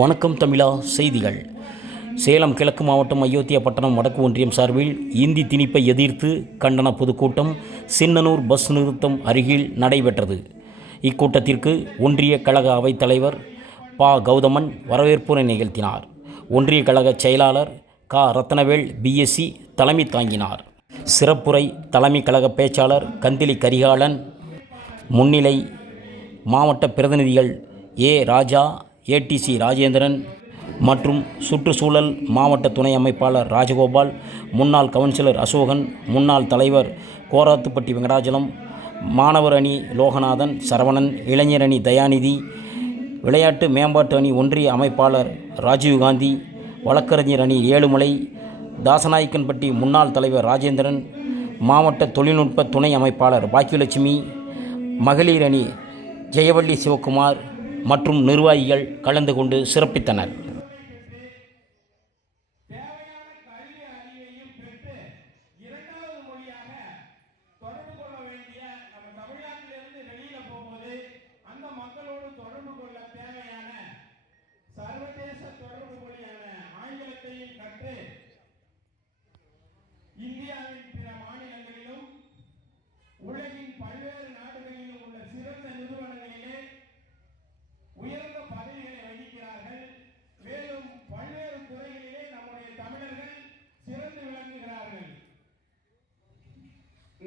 வணக்கம் தமிழா செய்திகள். சேலம் கிழக்கு மாவட்டம் அயோத்தியா பட்டணம் வடக்கு ஒன்றியம் சார்பில் இந்தி திணிப்பை எதிர்த்து கண்டன பொதுக்கூட்டம் சின்னனூர் பஸ் நிறுத்தம் அருகில் நடைபெற்றது. இக்கூட்டத்திற்கு ஒன்றிய கழக அவைத் தலைவர் ப. கௌதமன் வரவேற்புரை நிகழ்த்தினார். ஒன்றிய கழக செயலாளர் க. ரத்னவேல் பிஎஸ்சி தலைமை தாங்கினார். சிறப்புரை தலைமை கழக பேச்சாளர் கந்திலி கரிகாலன் முன்னிலை. மாவட்ட பிரதிநிதிகள் ஏ. ராஜா, ஏடிசி ராஜேந்திரன் மற்றும் சுற்றுச்சூழல் மாவட்ட துணை அமைப்பாளர் ராஜகோபால், முன்னாள் கவுன்சிலர் அசோகன், முன்னாள் தலைவர் கோராத்துப்பட்டி வெங்கடாஜலம், மாணவர் அணி லோகநாதன், சரவணன், இளைஞர் அணி தயாநிதி, விளையாட்டு மேம்பாட்டு அணி ஒன்றிய அமைப்பாளர் ராஜீவ்காந்தி, வழக்கறிஞர் அணி ஏழுமலை, தாசநாயக்கன்பட்டி முன்னாள் தலைவர் ராஜேந்திரன், மாவட்ட தொழில்நுட்ப துணை அமைப்பாளர் பாக்கியலட்சுமி, மகளிர் அணி ஜெயவள்ளி சிவகுமார் மற்றும் நிர்வாகிகள் கலந்து கொண்டு சிறப்பித்தனர். இந்தியாவின் பிற மாநிலங்களிலும் உலகின் பல்வேறு நாடுகளிலும் உள்ள சிறந்த நிறுவனங்களிலே உயர்ந்த பதவிகளை வகிக்கிறார்கள். மேலும் பல்வேறு துறைகளிலே நம்முடைய தமிழர்கள் சிறந்து விளங்குகிறார்கள்.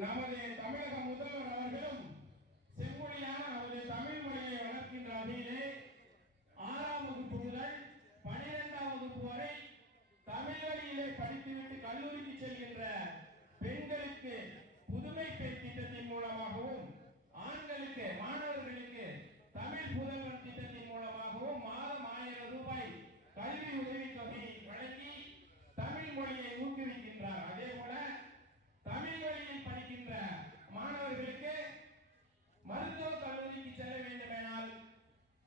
நமது தமிழக முதல்வர் அவர்களும் செம்மொழியான நமது தமிழ் மொழியை வளர்க்கின்ற வகையிலே 6ஆம் வகுப்பு முதல் 12ஆம் வகுப்பு வரை தமிழ் வழியிலே படித்துவிட்டு கல்லூரிக்கு செல்கின்ற பெண்களுக்கு புதுமை பெண் திட்டத்தின் மூலமாகவும், ஆண்களுக்கு மாணவர்களுக்கு தமிழ் புதல்வர் திட்டத்தின் மூலமாகவும் மாதம் 1000 ரூபாய் கல்வி உதவித்தொகை வழங்கி தமிழ் மொழியை ஊக்குவிக்கின்றார். அதே போல தமிழ் வழியில் படிக்கின்ற மாணவர்களுக்கு மருத்துவ கல்லூரிக்கு செல்ல வேண்டுமானால்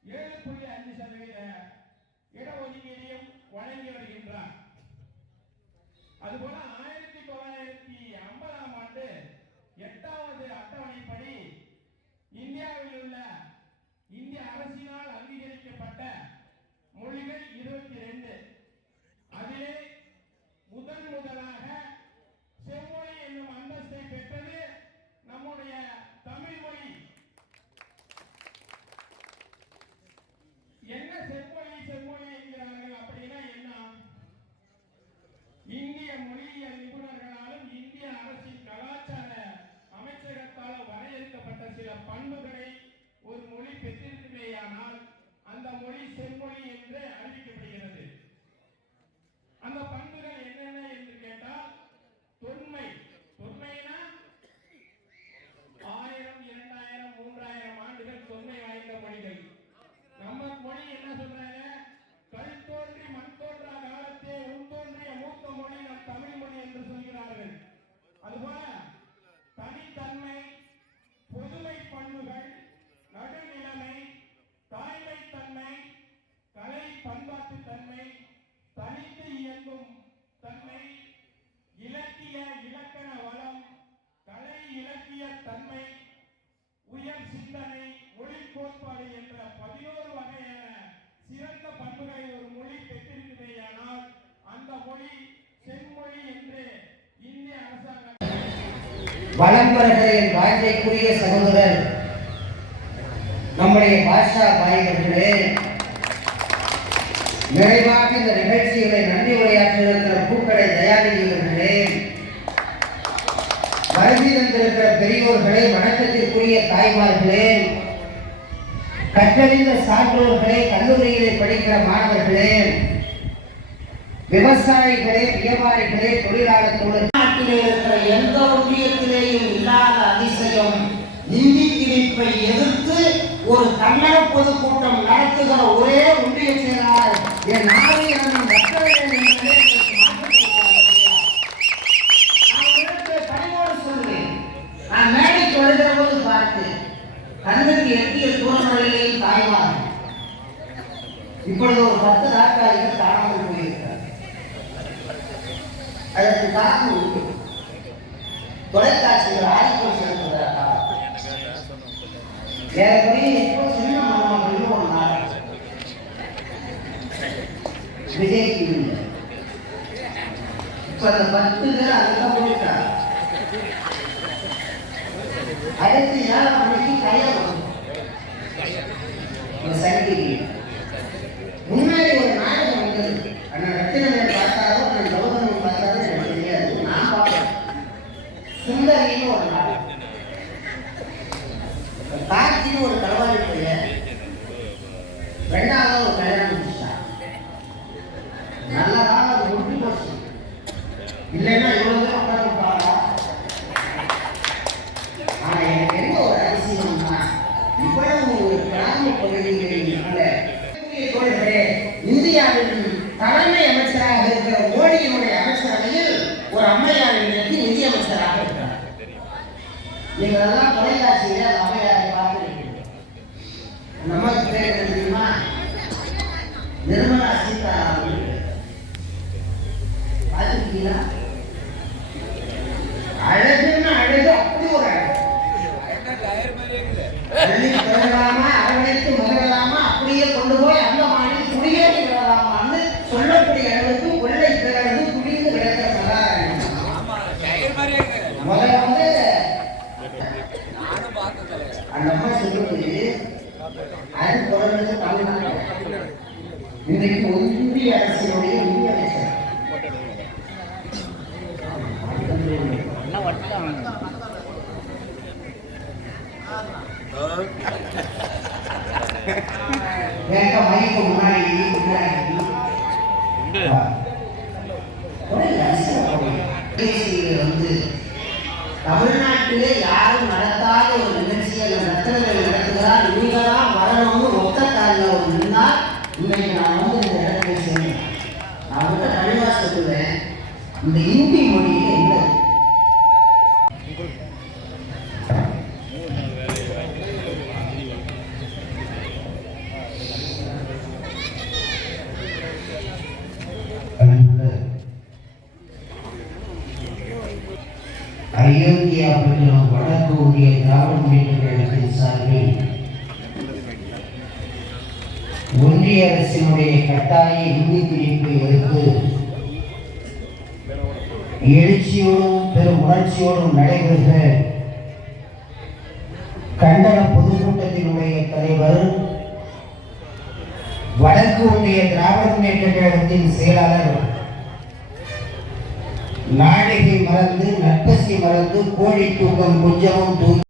7.5% இடஒதுக்கீடையும் வழங்கி வருகின்றார். அதுபோல 1950ஆம் ஆண்டு 8வது அட்டவணைப்படி இந்தியாவில் உள்ள இந்திய அரசினால் அங்கீகரிக்கப்பட்ட மொழிகள் 22. அதிலே முதலாக செம்மொழி என்னும் அந்தஸ்தை பெற்றது நம்முடைய தமிழ் மொழி. என்ன செம்மொழி என்கிறார்கள் அப்படின்னா என்ன? இந்திய மொழியியல் நிபுணர்களாலும் இந்திய அரசின் கலாச்சார அமைச்சகத்தால் வரையறுக்கப்பட்ட சில பண்புகளை ஒரு மொழி பெற்றிருக்குமேயானால் அந்த மொழி செம்மொழி என்று அறிவிக்கப்படுகிறது. அந்த பண்புகள் என்னென்ன என்று கேட்டால், தொன்மைனா 1000, 2000, 3000 ஆண்டுகள் தொன்மை வாய்ந்த மொழிகள். நம்ம மொழி என்ன சொல்றாங்க? கல் தோன்றி மண் தோன்றா காலத்தே உன் தோன்றிய மூத்த மொழி நம் தமிழ் மொழி என்று சொல்கிறார்கள். அதுபோல தனித்தன்மை, பொதுமை பண்புகள், நடுநிலைமை, தாய்மைத்தன்மை, கலை பண்பாட்டு தன்மை, தனித்து இயங்கும் தன்மை, இலக்கிய இலக்கண வளம், கலை இலக்கிய தன்மை, உயர் சிந்தனை, மொழி கோட்பாடு என்ற 11 வகையான சிறந்த பண்புகளை ஒரு மொழி பெற்றிருக்கிறேயானால் அந்த மொழி செம்மொழி என்று இந்திய அரசாங்கம். வளம்பரர்களின் வாழ்க்கைக்குரிய சகோதரர் நம்முடைய பாஷா பாய்களே, நிறைவாக இந்த நிகழ்ச்சிகளை நன்றி உரையாற்றிருக்கிற பூக்கடை தயாநிதிகளே, வருகை தந்திருக்கிற பெரியோர்களே, வணக்கத்திற்குரிய தாய்மார்களே, கற்றறிந்த சான்றோர்களே, கல்லூரியிலே படிக்கிற மாணவர்களே, விவசாயிகளே, வியாபாரிகளே, தொழிலாளர் தோழர், நாட்டிலே இருக்கிற எந்த ஒன்றியத்திலேயும் இல்லாத அதிசயம் இந்தி திணிப்பை எதிர்த்து ஒரு கன்னட பொதுக்கூட்டம் நடத்துகிற ஒரே ஒன்றிய செயலாளர் என் நாடு என்னும் ரத்தவேல் என்பதே பணிவோடு சொல்கிறேன். நான் மேடைக்கு வருகிற போது பார்த்து கண்ணுக்கு எட்டிய தூரங்களிலேயும் தாய்மார் இப்பொழுது ஒரு 10 நாட்காரிகள் காணாமல் போயிருக்கிறார். அதற்கு காரணம் தொலைக்காட்சிகள் ஆய்வு செலுத்துவதற்காக ஏறக்குறைய இப்போ சின்ன மாணவர்கள் ஒரு நாள் இப்ப அந்த 10 பேர் அதெல்லாம் போயிட்டாங்க. அடுத்து 7 மணிக்கு கையில் சைக்கிள் முன்னாடி ஒரு நாடகம் வந்தது. ஆனா ரத்தினங்களை பார்த்தாரோ நான் கௌதமன் பார்த்தாரோ எனக்கு தெரியாது. நான் பார்ப்பேன். சுந்தரின்னு ஒரு நாடகம். கார்த்தின்னு ஒரு தலைவாரி பையன் 2வது ஒரு கல்யாணம் முடிச்சான். நல்ல காலம் முடிஞ்சு போச்சு. இல்லைன்னா இவ்வளவு தூரம் உட்காந்துருப்பாங்க. ஆனா எனக்கு என்ன ஒரு அதிசயம்னா இவ்வளவு ஒரு கிராம பகுதிகளில் உள்ள இந்தியாவின் தலைமை அமைச்சராக இருக்கிற மோடியினுடைய அமைச்சரவையில் ஒரு அம்மையார் இன்றைக்கு நிதியமைச்சராக இருக்கிறார். நீங்கள் எல்லாம் தொலைக்காட்சியில அந்த அம்மையாரை பார்த்துருக்கீங்க. நமக்கு பேர் என்ன தெரியுமா? நிர்மலா சீதாராமன். பார்த்துருக்கீங்களா? அழகுன்னு அழகு, அப்படி ஒரு அழகு. பெறலாமா, அரவணைத்து மகிழலாமா, அப்படியே கொண்டு போய் அந்த மாடி குடியேறி விடலாமான்னு சொல்லக்கூடிய அளவுக்கு கொள்ளை பிறகு குடிந்து விளக்க சொல்லாங்க. முதல்ல வந்து அந்த அம்மா சொல்லுவது அது குரலுக்கு தமிழ்நாடு இன்றைக்கு ஒன்றிய அரசினுடைய நிதியமைச்சர் மைக்கு முன்னாடி வந்து தமிழ்நாட்டிலே யாரும் நடத்தாத ஒரு நிகழ்ச்சியை ரத்தனங்கள் நடத்துகிறார். நீங்க தான் வரணும்னு ஒத்த காலில் ஒரு நின்றால் இன்னைக்கு நான் வந்து இந்த இடத்துல சேர்ந்தேன். நான் வந்து கண்டிப்பா சொல்லுவேன், இந்த இந்தி மொழியில் என்ன அயோத்தியா பட்டினம் வடக்கு ஒன்றிய திராவிட முன்னேற்ற கழகத்தின் சார்பில் ஒன்றிய அரசினுடைய கட்டாய இந்தி திணிப்பை எதிர்த்து எழுச்சியோடும் பெரும் உணர்ச்சியோடும் நடைபெற்ற கண்டன பொதுக்கூட்டத்தினுடைய தலைவர், வடக்கு ஒன்றிய திராவிட முன்னேற்ற கழகத்தின் செயலாளர், நாடகை மறந்து நட்பசி மறந்து கோழி தூக்கம் கொஞ்சமும் தூங்கி